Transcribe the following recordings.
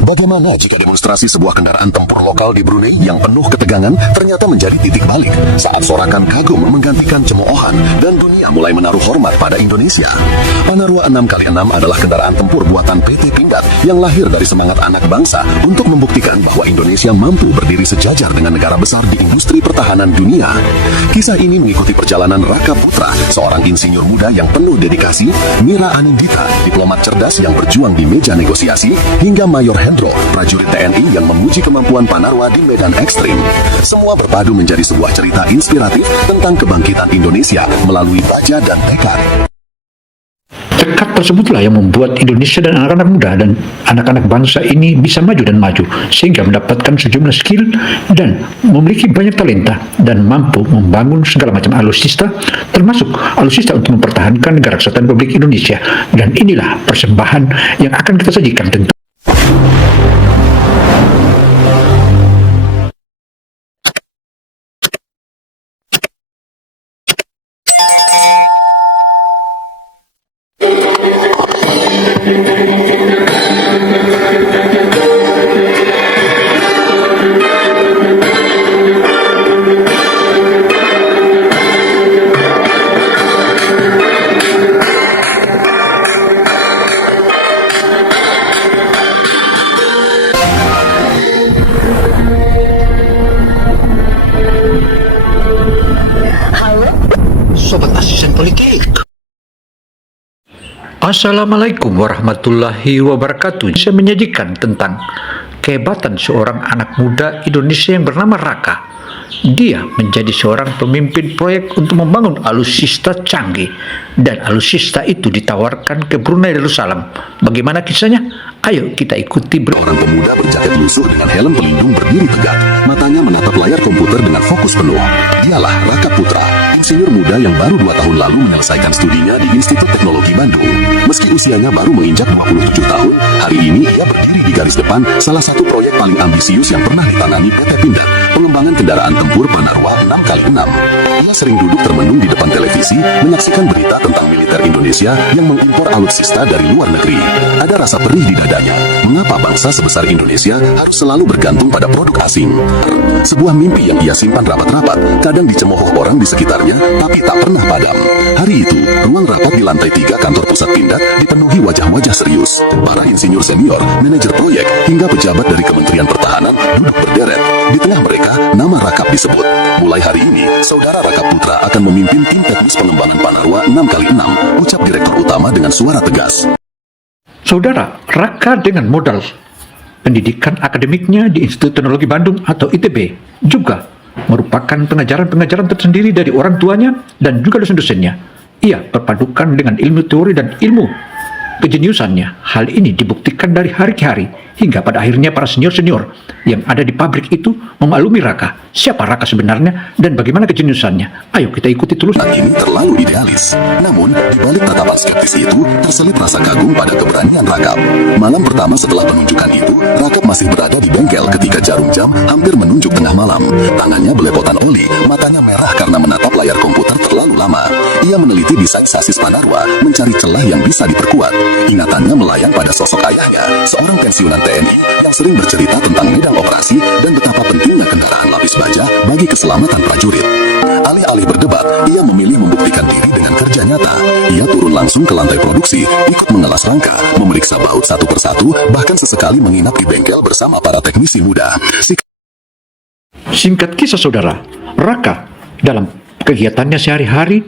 Bagaimana jika demonstrasi sebuah kendaraan tempur lokal di Brunei yang penuh ketegangan ternyata menjadi titik balik saat sorakan kagum menggantikan cemoohan dan dunia mulai menaruh hormat pada Indonesia? Panarwa 6x6 adalah kendaraan tempur buatan PT Pindad yang lahir dari semangat anak bangsa untuk membuktikan bahwa Indonesia mampu berdiri sejajar dengan negara besar di industri pertahanan dunia. Kisah ini mengikuti perjalanan Raka Putra, seorang insinyur muda yang penuh dedikasi, Mira Anindita, diplomat cerdas yang berjuang di meja negosiasi, hingga Mayor Hendro, prajurit TNI yang memuji kemampuan Panarwa di medan ekstrim. Semua berpadu menjadi sebuah cerita inspiratif tentang kebangkitan Indonesia melalui baja dan tekad. Tekad tersebutlah yang membuat Indonesia dan anak-anak muda dan anak-anak bangsa ini bisa maju dan maju, sehingga mendapatkan sejumlah skill dan memiliki banyak talenta dan mampu membangun segala macam alutsista, termasuk alutsista untuk mempertahankan negara kesatuan Republik Indonesia. Dan inilah persembahan yang akan kita sajikan tentu. Sobat Asisten Politik. Assalamualaikum warahmatullahi wabarakatuh. Saya menyajikan tentang kehebatan seorang anak muda Indonesia yang bernama Raka. Dia menjadi seorang pemimpin proyek untuk membangun alutsista canggih, dan alutsista itu ditawarkan ke Brunei Darussalam. Bagaimana kisahnya? Ayo kita ikuti. Orang pemuda berjaket lusuh dengan helm pelindung berdiri tegak, matanya menatap layar komputer dengan fokus penuh. Dialah Raka Putra, insinyur muda yang baru 2 tahun lalu menyelesaikan studinya di Institut Teknologi Bandung. Meski usianya baru menginjak 27 tahun, hari ini ia berdiri di garis depan salah satu proyek paling ambisius yang pernah ditangani PT Pindad, pengembangan kendaraan tempur Panarwa 6x6. Ia sering duduk termenung di depan televisi, menyaksikan berita tentang militer Indonesia yang mengimpor alutsista dari luar negeri. Ada rasa perih di dadanya. Mengapa bangsa sebesar Indonesia harus selalu bergantung pada produk asing? Sebuah mimpi yang ia simpan rapat-rapat, kadang dicemooh orang di sekitarnya, tapi tak pernah padam. Hari itu, ruang rapat di lantai 3 kantor pusat Pindad dipenuhi wajah-wajah serius. Para insinyur senior, manajer proyek, hingga pejabat dari Kementerian Pertahanan duduk berderet. Di tengah mereka, nama Raka disebut. Mulai hari ini, saudara Raka Putra akan memimpin tim teknis pengembangan Panarwa 6x6, ucap Direktur Utama dengan suara tegas. Saudara Raka dengan modal pendidikan akademiknya di Institut Teknologi Bandung atau ITB juga merupakan pengajaran-pengajaran tersendiri dari orang tuanya dan juga dosen-dosennya. Ia berpadukan dengan ilmu teori dan ilmu kejeniusannya. Hal ini dibuktikan dari hari ke hari, hingga pada akhirnya para senior-senior yang ada di pabrik itu memaklumi Raka. Siapa Raka sebenarnya dan bagaimana kejeniusannya? Ayo kita ikuti terus. Ini terlalu idealis. Namun, di balik tatapan skeptis itu, terselip rasa kagum pada keberanian Raka. Malam pertama setelah penunjukan itu, Raka masih berada di bengkel ketika jarum jam hampir menunjuk tengah malam. Tangannya belepotan oli, matanya merah karena menatap layar komputer terlalu lama. Ia meneliti desain sasis Panarwa, mencari celah yang bisa diperkuat. Ingatannya melayang pada sosok ayahnya, seorang pensiunan TNI yang sering bercerita tentang medan operasi dan betapa pentingnya kendaraan lapis baja bagi keselamatan prajurit. Alih-alih berdebat, ia memilih membuktikan diri dengan kerja nyata. Ia turun langsung ke lantai produksi, ikut mengelas rangka, memeriksa baut satu persatu, bahkan sesekali menginap di bengkel bersama para teknisi muda. Singkat kisah saudara, Raka dalam kegiatannya sehari-hari,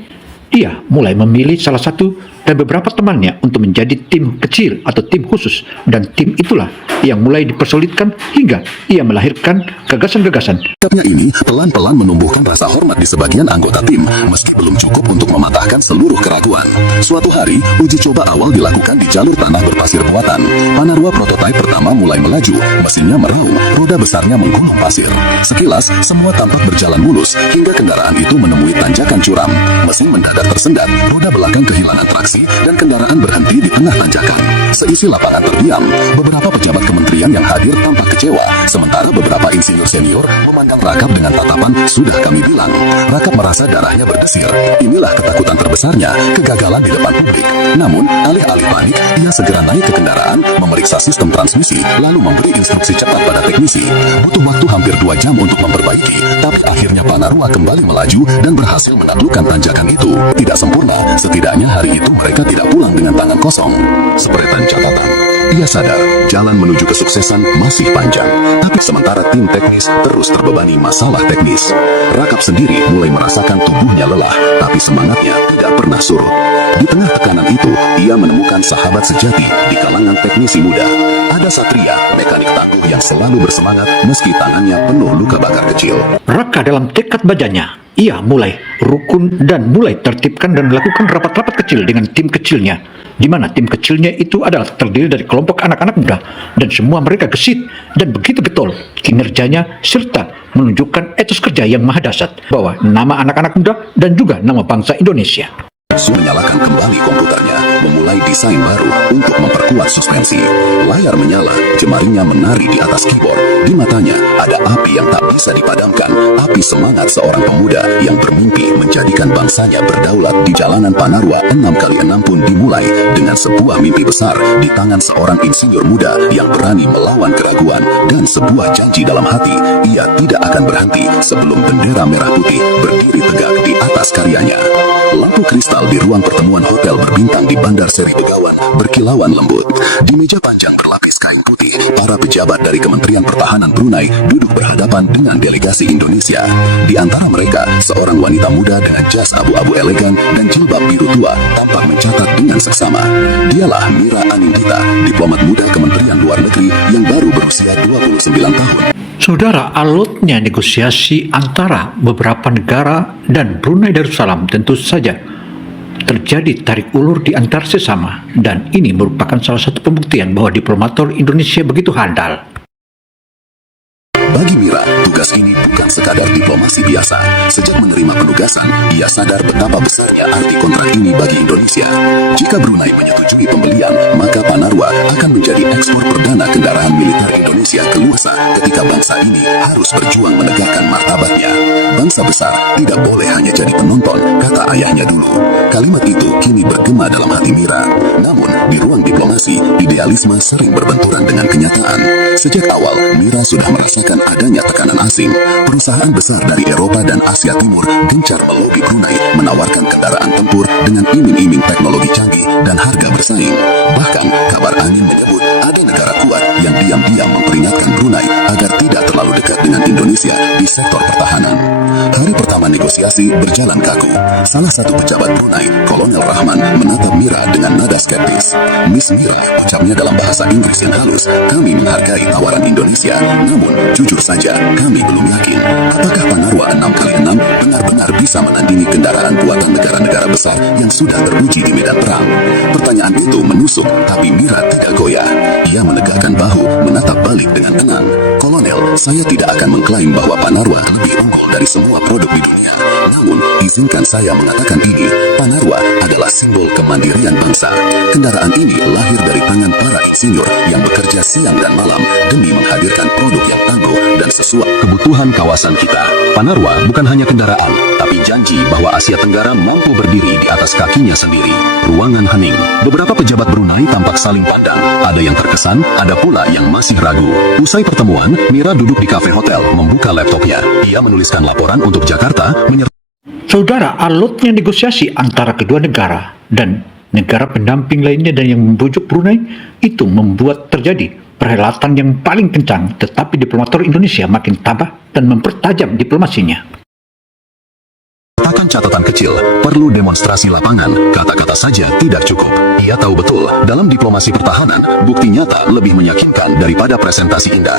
ia mulai memilih salah satu dan beberapa temannya untuk menjadi tim kecil atau tim khusus, dan tim itulah yang mulai dipersolidkan hingga ia melahirkan gagasan-gagasan. Sikapnya ini pelan-pelan menumbuhkan rasa hormat di sebagian anggota tim, meski belum cukup untuk mematahkan seluruh keraguan. Suatu hari, uji coba awal dilakukan di jalur tanah berpasir buatan. Panarwa prototipe pertama mulai melaju, mesinnya meraung, roda besarnya menggulung pasir. Sekilas, semua tampak berjalan mulus, hingga kendaraan itu menemui tanjakan curam. Mesin mendadak tersendat, roda belakang kehilangan traksi, dan kendaraan berhenti di tengah tanjakan. Seisi lapangan terdiam. Beberapa pejabat kementerian sekalian yang hadir tampak kecewa, sementara beberapa insinyur senior memandang Rakap dengan tatapan, "Sudah kami bilang." Rakap merasa darahnya berdesir. Inilah ketakutan terbesarnya, kegagalan di depan publik. Namun, alih-alih panik, ia segera naik ke kendaraan, memeriksa sistem transmisi, lalu memberi instruksi cepat pada teknisi. Butuh waktu hampir 2 jam untuk memperbaiki, tapi akhirnya Panarwa kembali melaju dan berhasil menaklukkan tanjakan itu. Tidak sempurna, setidaknya hari itu mereka tidak pulang dengan tangan kosong. Seperetan catatan. Ia sadar, jalan menuju kesuksesan masih panjang. Tapi sementara tim teknis terus terbebani masalah teknis. Rakap sendiri mulai merasakan tubuhnya lelah, tapi semangatnya tidak pernah surut. Di tengah tekanan itu, ia menemukan sahabat sejati di kalangan teknisi muda. Ada Satria, mekanik tangguh yang selalu bersemangat meski tangannya penuh luka bakar kecil. Raka dalam tekad bajanya, ia mulai rukun dan mulai tertibkan dan melakukan rapat-rapat kecil dengan tim kecilnya, di mana tim kecilnya itu adalah terdiri dari kelompok anak-anak muda, dan semua mereka gesit dan begitu getol kinerjanya serta menunjukkan etos kerja yang maha dahsyat bahwa nama anak-anak muda dan juga nama bangsa Indonesia. Su menyalakan kembali komputernya, memulai desain baru untuk memperkuat suspensi. Layar menyala, jemarinya menari di atas keyboard. Di matanya ada api yang tak bisa dipadamkan, api semangat seorang pemuda yang bermimpi menjadikan bangsanya berdaulat. Di jalanan Panarwa 6x6 pun dimulai dengan sebuah mimpi besar di tangan seorang insinyur muda yang berani melawan keraguan dan sebuah janji dalam hati, ia tidak akan berhenti sebelum bendera merah putih berdiri tegak di atas karyanya. Lampu kristal di ruang pertemuan hotel berbintang di Bandar Seri Begawan berkilauan lembut. Di meja panjang berlapis kain putih, para pejabat dari Kementerian Pertahanan Brunei duduk berhadapan dengan delegasi Indonesia. Di antara mereka, seorang wanita muda dengan jas abu-abu elegan dan jilbab biru tua tampak mencatat dengan seksama. Dialah Mira Anindita, diplomat muda Kementerian Luar Negeri yang baru berusia 29 tahun. Saudara, alotnya negosiasi antara beberapa negara dan Brunei Darussalam tentu saja terjadi tarik ulur di antar sesama, dan ini merupakan salah satu pembuktian bahwa diplomator Indonesia begitu handal. Bagi Mira, tugas ini bukan sekadar diplomasi biasa. Sejak menerima penugasan, ia sadar betapa besarnya arti kontrak ini bagi Indonesia. Jika Brunei menyetujui pembelian, maka Panarwa akan menjadi ekspor perdana kendaraan militer Indonesia ke Lusa ketika bangsa ini harus berjuang menegakkan martabatnya. Bangsa besar tidak boleh hanya jadi penonton, kata ayahnya dulu. Kalimat itu kini bergema dalam hati Mira. Namun, di ruang diplomasi, idealisme sering berbenturan dengan kenyataan. Sejak awal, Mira sudah merasakan adanya tekanan asing. Perusahaan besar dari Eropa dan Asia Timur gencar melobi Brunei menawarkan kendaraan tempur dengan iming-iming teknologi canggih dan harga bersaing. Bahkan, kabar angin menyebut ada negara kuat yang diam-diam memperingatkan Brunei agar tidak terlalu dekat dengan Indonesia di sektor pertahanan. Hari pertama negosiasi berjalan kaku. Salah satu pejabat Brunei, Kolonel Rahman, menatap Mira dengan nada skeptis. "Miss Mira," ucapnya dalam bahasa Inggris yang halus, "kami menghargai tawaran Indonesia, namun jujur saja, kami belum yakin apakah Panarwa 6x6 benar-benar bisa menandingi kendaraan buatan negara-negara besar yang sudah teruji di medan perang." Pertanyaan itu menusuk, tapi Mira tidak goyah. Ia menegakkan bahu, menatap balik dengan tenang. "Kolonel, saya tidak akan mengklaim bahwa Panarwa lebih unggul dari semua produk di dunia. Namun, izinkan saya mengatakan ini, Panarwa adalah simbol kemandirian bangsa. Kendaraan ini lahir dari tangan para insinyur yang bekerja siang dan malam demi menghadirkan produk yang tangguh dan sesuai kebutuhan kawasan kita. Panarwa bukan hanya kendaraan, tapi janji bahwa Asia Tenggara mampu berdiri di atas kakinya sendiri." Ruangan hening. Beberapa pejabat Brunei tampak saling pandang. Ada yang terkesan, ada pula yang masih ragu. Usai pertemuan, Mira duduk di kafe hotel, membuka laptopnya. Ia menuliskan laporan untuk Jakarta, Saudara, alotnya negosiasi antara kedua negara dan negara pendamping lainnya dan yang membujuk Brunei itu membuat terjadi perhelatan yang paling kencang, tetapi diplomator Indonesia makin tabah dan mempertajam diplomasinya. Katakan catatan kecil, perlu demonstrasi lapangan, kata-kata saja tidak cukup. Ia tahu betul, dalam diplomasi pertahanan, bukti nyata lebih meyakinkan daripada presentasi indah.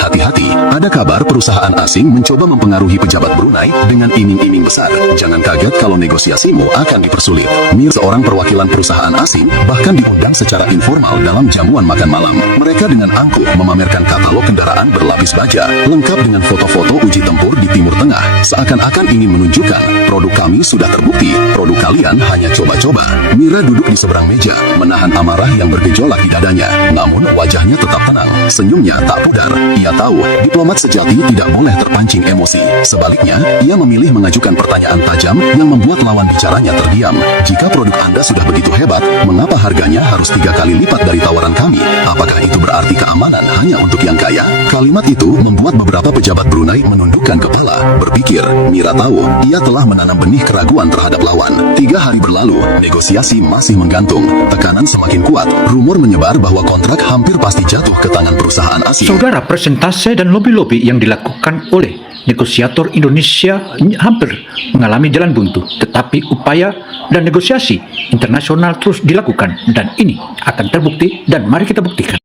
Hati-hati, ada kabar perusahaan asing mencoba mempengaruhi pejabat Brunei dengan iming-iming besar. Jangan kaget kalau negosiasimu akan dipersulit. Mir, seorang perwakilan perusahaan asing, bahkan diundang secara informal dalam jamuan makan malam. Mereka dengan angkuh memamerkan katalog kendaraan berlapis baja, lengkap dengan foto-foto uji tempur di Timur Tengah, seakan-akan ingin menunjukkan produk Produk kami sudah terbukti, produk kalian hanya coba-coba. Mira duduk di seberang meja, menahan amarah yang bergejolak di dadanya. Namun wajahnya tetap tenang, senyumnya tak pudar. Ia tahu, diplomat sejati tidak boleh terpancing emosi. Sebaliknya, ia memilih mengajukan pertanyaan tajam yang membuat lawan bicaranya terdiam. Jika produk Anda sudah begitu hebat, mengapa harganya harus 3 kali lipat dari tawaran kami? Apakah itu berarti keamanan hanya untuk yang kaya? Kalimat itu membuat beberapa pejabat Brunei menundukkan kepala. Berpikir, Mira tahu, ia telah menanam benih keraguan terhadap lawan. 3 hari berlalu, negosiasi masih menggantung. Tekanan semakin kuat, rumor menyebar bahwa kontrak hampir pasti jatuh ke tangan perusahaan asing. Saudara, persentase dan lobi-lobi yang dilakukan oleh negosiator Indonesia hampir mengalami jalan buntu, tetapi upaya dan negosiasi internasional terus dilakukan dan ini akan terbukti dan mari kita buktikan.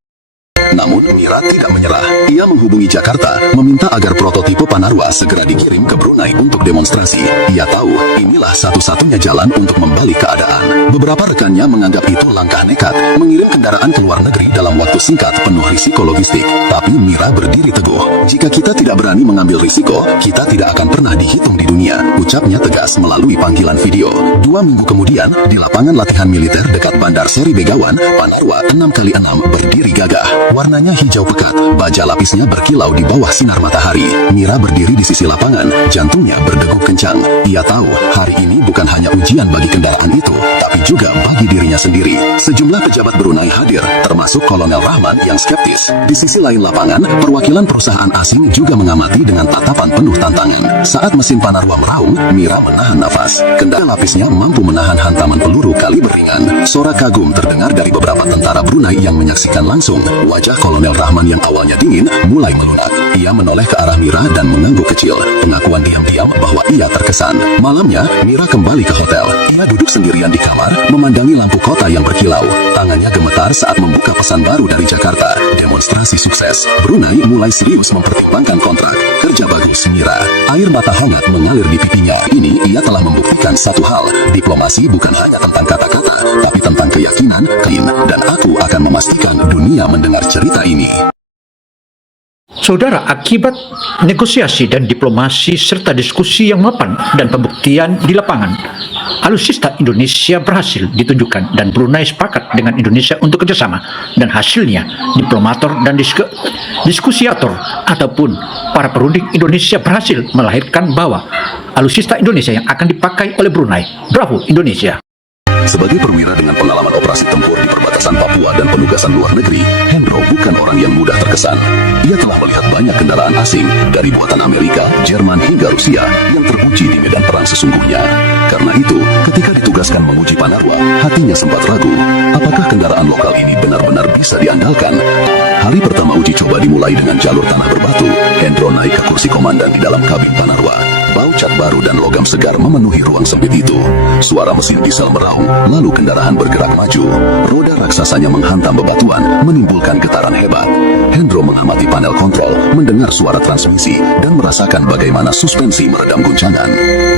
Namun Mira tidak menyerah. Ia menghubungi Jakarta, meminta agar prototipe Panarwa segera dikirim ke Brunei untuk demonstrasi. Ia tahu inilah satu-satunya jalan untuk membalik keadaan. Beberapa rekannya menganggap itu langkah nekat, mengirim kendaraan ke luar negeri dalam waktu singkat penuh risiko logistik. Tapi Mira berdiri teguh. Jika kita tidak berani mengambil risiko, kita tidak akan pernah dihitung di dunia. Ucapnya tegas melalui panggilan video. 2 minggu kemudian, di lapangan latihan militer dekat Bandar Seri Begawan, Panarwa 6x6 berdiri gagah. Warnanya hijau pekat, baja lapisnya berkilau di bawah sinar matahari. Mira berdiri di sisi lapangan, jantungnya berdegup kencang. Ia tahu, hari ini bukan hanya ujian bagi kendaraan itu, tapi juga bagi dirinya sendiri. Sejumlah pejabat Brunei hadir, termasuk Kolonel Rahman yang skeptis. Di sisi lain lapangan, perwakilan perusahaan asing juga mengamati dengan tatapan penuh tantangan. Saat mesin Panarwa meraung, Mira menahan nafas. Kendaraan lapisnya mampu menahan hantaman peluru kaliber ringan. Sorak kagum terdengar dari beberapa tentara Brunei yang menyaksikan langsung. Wajah Kolonel Rahman yang awalnya dingin mulai melunak. Ia menoleh ke arah Mira dan mengangguk kecil. Pengakuan diam-diam bahwa ia terkesan. Malamnya, Mira kembali ke hotel. Ia duduk sendirian di kamar, memandangi lampu kota yang berkilau. Tangannya gemetar saat membuka pesan baru dari Jakarta. Demonstrasi sukses. Brunei mulai serius mempertimbangkan kontrak. Kerja bagus, Mira. Air mata hangat mengalir di pipinya. Ini ia telah membuktikan satu hal. Diplomasi bukan hanya tentang kata-kata, tapi tentang keyakinan, dan aku akan memastikan dunia mendengar cerita ini. Saudara, akibat negosiasi dan diplomasi serta diskusi yang mapan dan pembuktian di lapangan, alutsista Indonesia berhasil ditunjukkan dan Brunei sepakat dengan Indonesia untuk kerjasama, dan hasilnya diplomator dan diskusiator ataupun para perunding Indonesia berhasil melahirkan bahwa alutsista Indonesia yang akan dipakai oleh Brunei. Bravo Indonesia! Sebagai perwira dengan pengalaman operasi tempur di perbatasan Papua dan penugasan luar negeri, Hendro bukan orang yang mudah terkesan. Ia telah melihat banyak kendaraan asing dari buatan Amerika, Jerman hingga Rusia yang teruji di medan perang sesungguhnya. Karena itu, ketika ditugaskan menguji Panarwa, hatinya sempat ragu. Apakah kendaraan lokal ini benar-benar bisa diandalkan? Hari pertama uji coba dimulai dengan jalur tanah berbatu. Hendro naik ke kursi komandan di dalam kabin Panarwa. Bau cat baru dan logam segar memenuhi ruang sempit itu. Suara mesin diesel meraung, lalu kendaraan bergerak maju. Roda raksasanya menghantam bebatuan, menimbulkan getaran hebat. Hendro mengamati panel kontrol, mendengar suara transmisi, dan merasakan bagaimana suspensi meredam guncangan.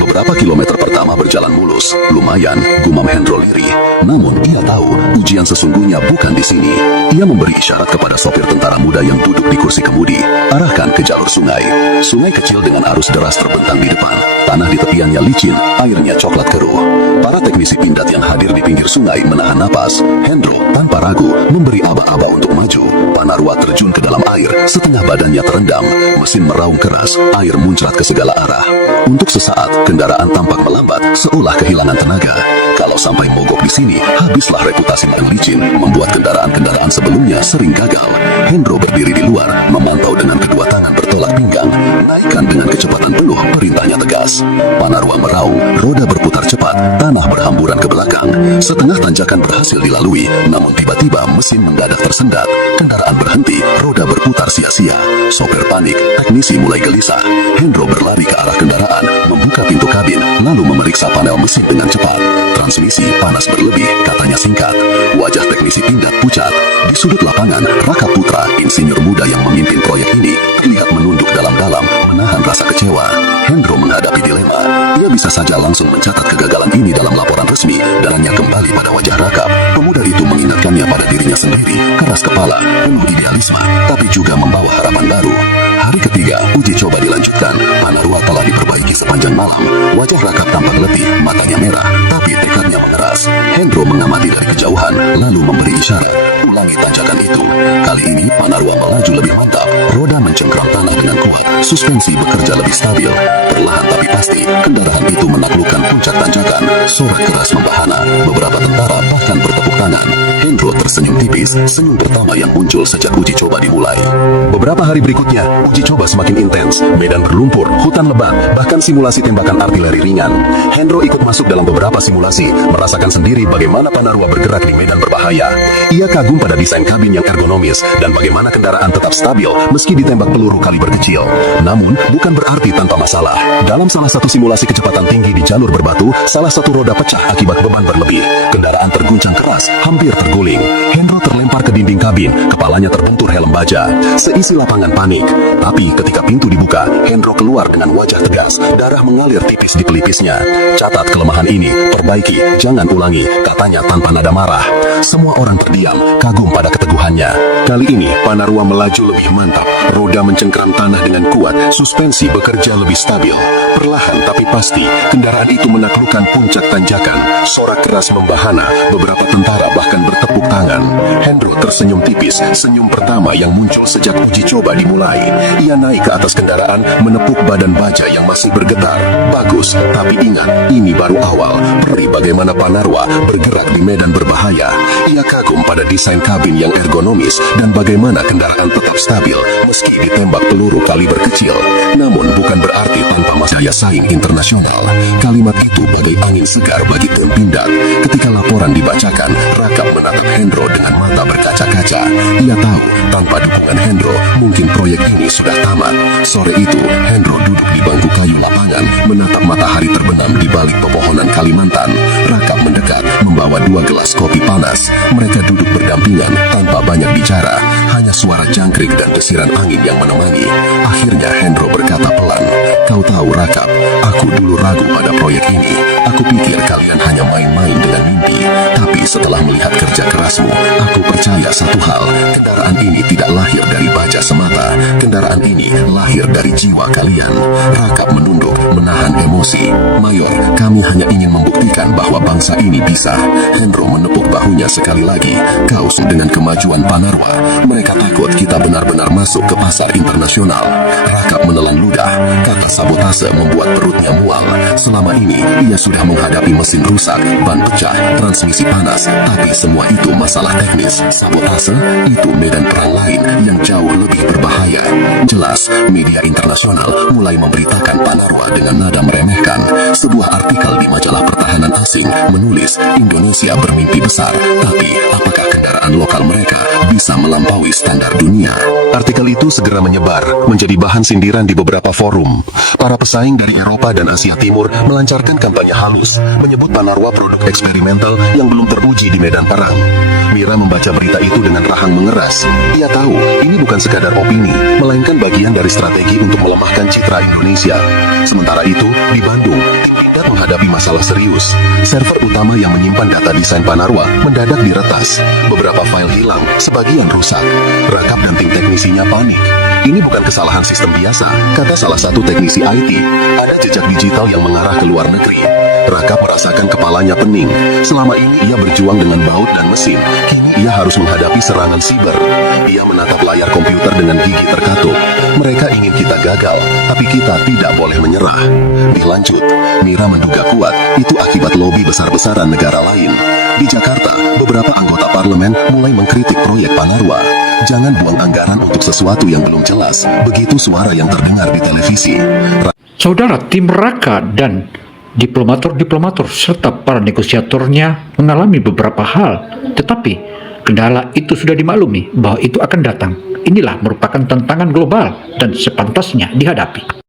Beberapa kilometer pertama berjalan mulus. Lumayan, gumam Hendro lirih. Namun ia tahu, ujian sesungguhnya bukan di sini. Ia memberi isyarat kepada sopir tentara muda yang duduk di kursi kemudi. Arahkan ke jalur sungai. Sungai kecil dengan arus deras terbentang di depan. Tanah di tepiannya licin, airnya coklat keruh. Para teknisi pindad yang hadir di pinggir sungai menahan napas. Hendro tanpa ragu memberi aba-aba untuk maju. Panarwa terjun ke dalam air, setengah badannya terendam. Mesin meraung keras, air muncrat ke segala arah. Untuk sesaat, kendaraan tampak melambat, seolah kehilangan tenaga. Kalau sampai mogok di sini, habislah reputasi yang licin, membuat kendaraan-kendaraan sebelumnya sering gagal. Hendro berdiri di luar, memantau dengan kedua tangan bertolak pinggang. Naikkan dengan kecepatan penuh, perintahnya tegas. Panarwa meraung, roda berputar cepat, tanah berhamburan ke belakang. Setengah tanjakan berhasil dilalui, namun tiba-tiba mesin mendadak tersendat. Kendaraan berhenti, roda berputar sia-sia. Sopir panik, teknisi mulai gelisah. Hendro berlari ke arah kendaraan, membuka pintu kabin, lalu memeriksa panel mesin dengan cepat. Transmisi panas berlebih, katanya singkat. Wajah teknisi pindad pucat. Di sudut lapangan, Raka Putra, insinyur muda yang memimpin proyek ini, terlihat menunduk dalam-dalam, menahan rasa kecewa. Hendro menghadapi dilema. Ia bisa saja langsung mencatat kegagalan ini dalam laporan resmi dan hanya kembali pada wajah Rakap. Pemuda itu mengingatkannya pada dirinya sendiri, keras kepala, penuh idealisme, tapi juga membawa harapan baru. Hari ketiga, uji coba dilanjutkan. Panarwa telah diperbaiki sepanjang malam. Wajah Rakap tampak letih, matanya merah, tapi tekadnya mengeras. Hendro mengamati dari kejauhan, lalu memberi isyarat. Ulangi tanjakan itu. Kali ini Panarwa melaju lebih mantap. Roda mencengkram tanah dengan kuat. Suspensi bekerja lebih stabil. Perlahan tapi pasti, kendaraan itu menaklukkan puncak tanjakan. Sorak keras membahana. Beberapa tentara bahkan bertepuk tangan. Hendro tersenyum tipis, senyum pertama yang muncul sejak uji coba dimulai. Beberapa hari berikutnya, uji coba semakin intens. Medan berlumpur, hutan lebat, bahkan simulasi tembakan artileri ringan. Hendro ikut masuk dalam beberapa simulasi, merasakan sendiri bagaimana Panarwa bergerak di medan berbahaya. Ia kagum pada desain kabin yang ergonomis dan bagaimana kendaraan tetap stabil meski ditembak peluru kaliber kecil. Namun, bukan berarti tanpa masalah. Dalam salah satu simulasi kecepatan tinggi di jalur berbatu, salah satu roda pecah akibat beban berlebih. Kendaraan terguncang keras, hampir terguling. Hendro terlempar ke dinding kabin, kepalanya terbentur helm baja. Seisi lapangan panik. Tapi ketika pintu dibuka, Hendro keluar dengan wajah tegas. Darah mengalir tipis di pelipisnya. Catat kelemahan ini, perbaiki, jangan ulangi, katanya tanpa nada marah. Semua orang terdiam, kagum pada keteguhannya. Kali ini, Panarwa melaju lebih mantap. Roda mencengkram tanah dengan kuat, suspensi bekerja lebih stabil. Perlahan tapi pasti, kendaraan itu menaklukkan puncak tanjakan. Sorak keras membahana, beberapa tentara bahkan bertepuk tangan. Hendro tersenyum tipis, senyum pertama yang muncul sejak uji coba dimulai. Ia naik ke atas kendaraan, menepuk badan baja yang masih bergetar. Bagus, tapi ingat, ini baru awal. Perih bagaimana Panarwa bergerak di medan berbahaya. Ia kagum pada desain kabin yang ergonomis dan bagaimana kendaraan tetap stabil meski ditembak peluru kaliber kecil. Namun bukan berarti tanpa daya saing internasional. Kalimat itu bagai angin segar bagi Tun Pindad. Ketika laporan dibacakan, Rakap menatap Hendro dengan mata berkaca-kaca. Ia tahu tanpa dukungan Hendro, mungkin proyek ini sudah tamat. Sore itu, Hendro duduk di bangku kayu lapangan, menatap matahari terbenam di balik pepohonan Kalimantan. Rakap mendekat, membawa 2 gelas kopi panas. Mereka duduk berdampingan tanpa banyak bicara, hanya suara jangkrik dan desiran angin yang menemani. Akhirnya Hendro berkata pelan, "Kau tahu Rakap, aku dulu ragu pada proyek ini. Aku pikir kalian hanya main-main dengan mimpi. Tapi setelah melihat kerja kerasmu, aku percaya satu hal, kendaraan ini tidak lahir dari baja semata. Kendaraan ini lahir dari jiwa kalian." Rakap menunduk, menahan emosi. "Mayor, kami hanya ingin membuktikan bahwa bangsa ini bisa." Hendro menepuk bahunya sekali lagi. "Kau dengan kemajuan Panarwa, mereka takut kita benar-benar masuk ke pasar internasional." Rakap menelan ludah. Kata sabotase membuat perutnya mual. Selama ini, ia sudah menghadapi mesin rusak, ban pecah, transmisi panas, tapi semua itu masalah teknis. Sabotase itu medan perang lain yang jauh lebih berbahaya. Jelas, media internasional mulai memberitakan Panarwa dengan nada meremehkan. Sebuah artikel di majalah pertahanan asing menulis Indonesia bermimpi besar, tapi apakah kendaraan lokal mereka bisa melampaui standar dunia? Artikel itu segera menyebar, menjadi bahan sindiran di beberapa forum. Para pesaing dari Eropa dan Asia Timur melancarkan kampanye halus, menyebut Panarwa produk eksperimental yang belum teruji di medan perang. Mira membaca berita itu dengan rahang mengeras. Ia tahu, ini bukan sekadar opini, melainkan bagian dari strategi untuk melemahkan citra Indonesia. Sementara itu, di Bandung, tim Pindad menghadapi masalah serius. Server utama yang menyimpan data desain Panarwa mendadak diretas. Beberapa file hilang, sebagian rusak. Rakap dan tim teknisinya panik. "Ini bukan kesalahan sistem biasa," kata salah satu teknisi IT. "Ada jejak digital yang mengarah ke luar negeri." Rakap merasakan kepalanya pening. Selama ini ia berjuang dengan baut dan mesin. Kini ia harus menghadapi serangan siber. Ia menatap layar komputer dengan gigi terkatup. "Mereka ingin kita gagal, tapi kita tidak boleh menyerah." Dilanjut, Mira menduga kuat itu akibat lobi besar-besaran negara lain. Di Jakarta, beberapa anggota parlemen mulai mengkritik proyek Panarwa. "Jangan buang anggaran untuk sesuatu yang belum jelas," begitu suara yang terdengar di televisi. Saudara, tim Raka dan diplomator-diplomator serta para negosiatornya mengalami beberapa hal, tetapi kendala itu sudah dimaklumi bahwa itu akan datang. Inilah merupakan tantangan global dan sepantasnya dihadapi.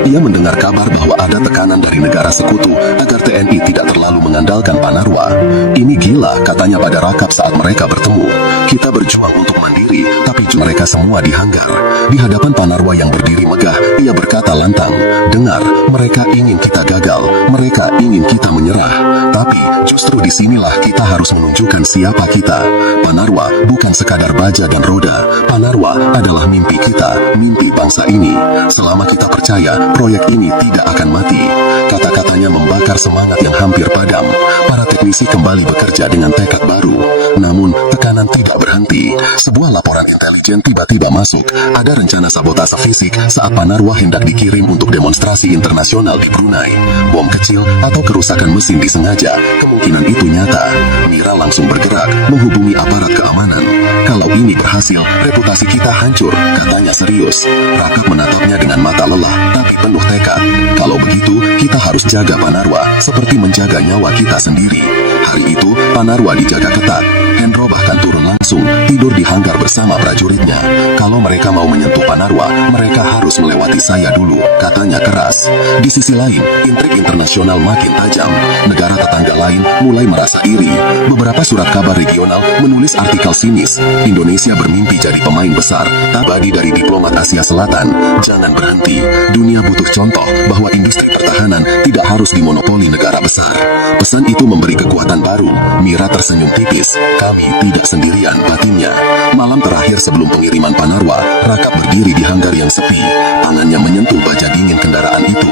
Ia mendengar kabar bahwa ada tekanan dari negara sekutu agar TNI tidak terlalu mengandalkan Panarwa. "Ini gila," katanya pada Rakap saat mereka bertemu. "Kita berjuang untuk mandiri, tapi mereka semua di hanggar. Di hadapan Panarwa yang berdiri megah, ia berkata lantang, "Dengar, mereka ingin kita gagal, mereka ingin kita menyerah. Tapi justru disinilah kita harus menunjukkan siapa kita. Panarwa bukan sekadar baja dan roda. Panarwa adalah mimpi kita, mimpi bangsa ini. Selama kita percaya, proyek ini tidak akan mati." Kata-katanya membakar semangat yang hampir padam. Para teknisi kembali bekerja dengan tekad baru. Namun, tekanan tidak berhenti. Sebuah laporan intelijen tiba-tiba masuk. Ada rencana sabotase fisik saat Panarwa hendak dikirim untuk demonstrasi internasional di Brunei. Bom kecil atau kerusakan mesin disengaja, kemungkinan itu nyata. Mira langsung bergerak, menghubungi aparat keamanan. "Kalau ini berhasil, reputasi kita hancur," katanya serius. Rakap menatapnya dengan mata lelah, tapi penuh tekad. "Kalau begitu, kita harus jaga Panarwa seperti menjaga nyawa kita sendiri." Hari itu, Panarwa dijaga ketat. Hendro bahkan turun langsung, tidur di hanggar bersama prajuritnya. "Kalau mereka mau menyentuh Panarwa, mereka harus melewati saya dulu," katanya keras. Di sisi lain, intrik internasional makin tajam. Negara tetangga lain mulai merasa iri. Beberapa surat kabar regional menulis artikel sinis. Indonesia bermimpi jadi pemain besar. Tabadi dari diplomat Asia Selatan, "Jangan berhenti. Dunia butuh contoh bahwa industri pertahanan tidak harus dimonopoli negara besar." Pesan itu memberi kekuatan baru. Mira tersenyum tipis. "Kami tidak sendirian," batinnya. Malam terakhir sebelum pengiriman Panarwa, Rakap berdiri di hanggar yang sepi. Tangannya menyentuh baja dingin kendaraan itu.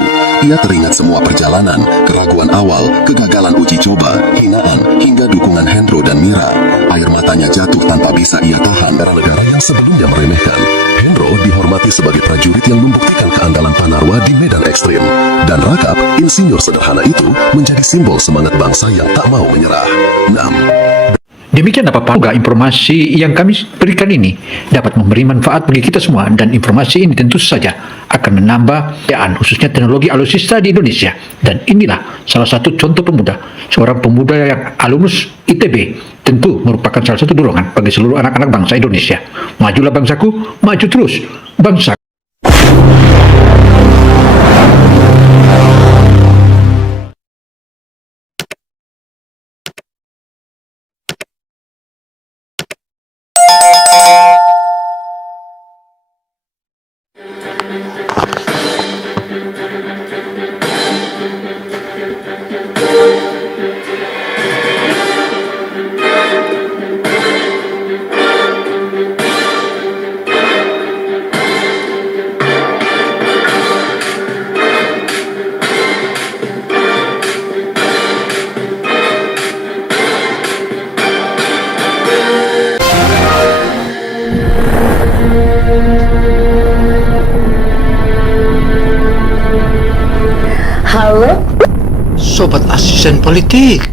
Ia teringat semua perjalanan, keraguan awal, kegagalan uji coba, hinaan, hingga dukungan Hendro dan Mira. Air matanya jatuh tanpa bisa ia tahan. Negara yang sebelumnya meremehkan, Hendro dihormati sebagai prajurit yang membuktikan keandalan Panarwa di medan ekstrim. Dan Rakap, insinyur sederhana itu, menjadi simbol semangat bangsa yang tak mau menyerah. 6. Demikian apa informasi yang kami berikan ini dapat memberi manfaat bagi kita semua, dan informasi ini tentu saja akan menambah kekayaan khususnya teknologi alutsista di Indonesia. Dan inilah salah satu contoh pemuda, seorang pemuda yang alumnus ITB, tentu merupakan salah satu dorongan bagi seluruh anak-anak bangsa Indonesia. Majulah bangsaku, maju terus bangsa. Halo, Sobat asisten politik,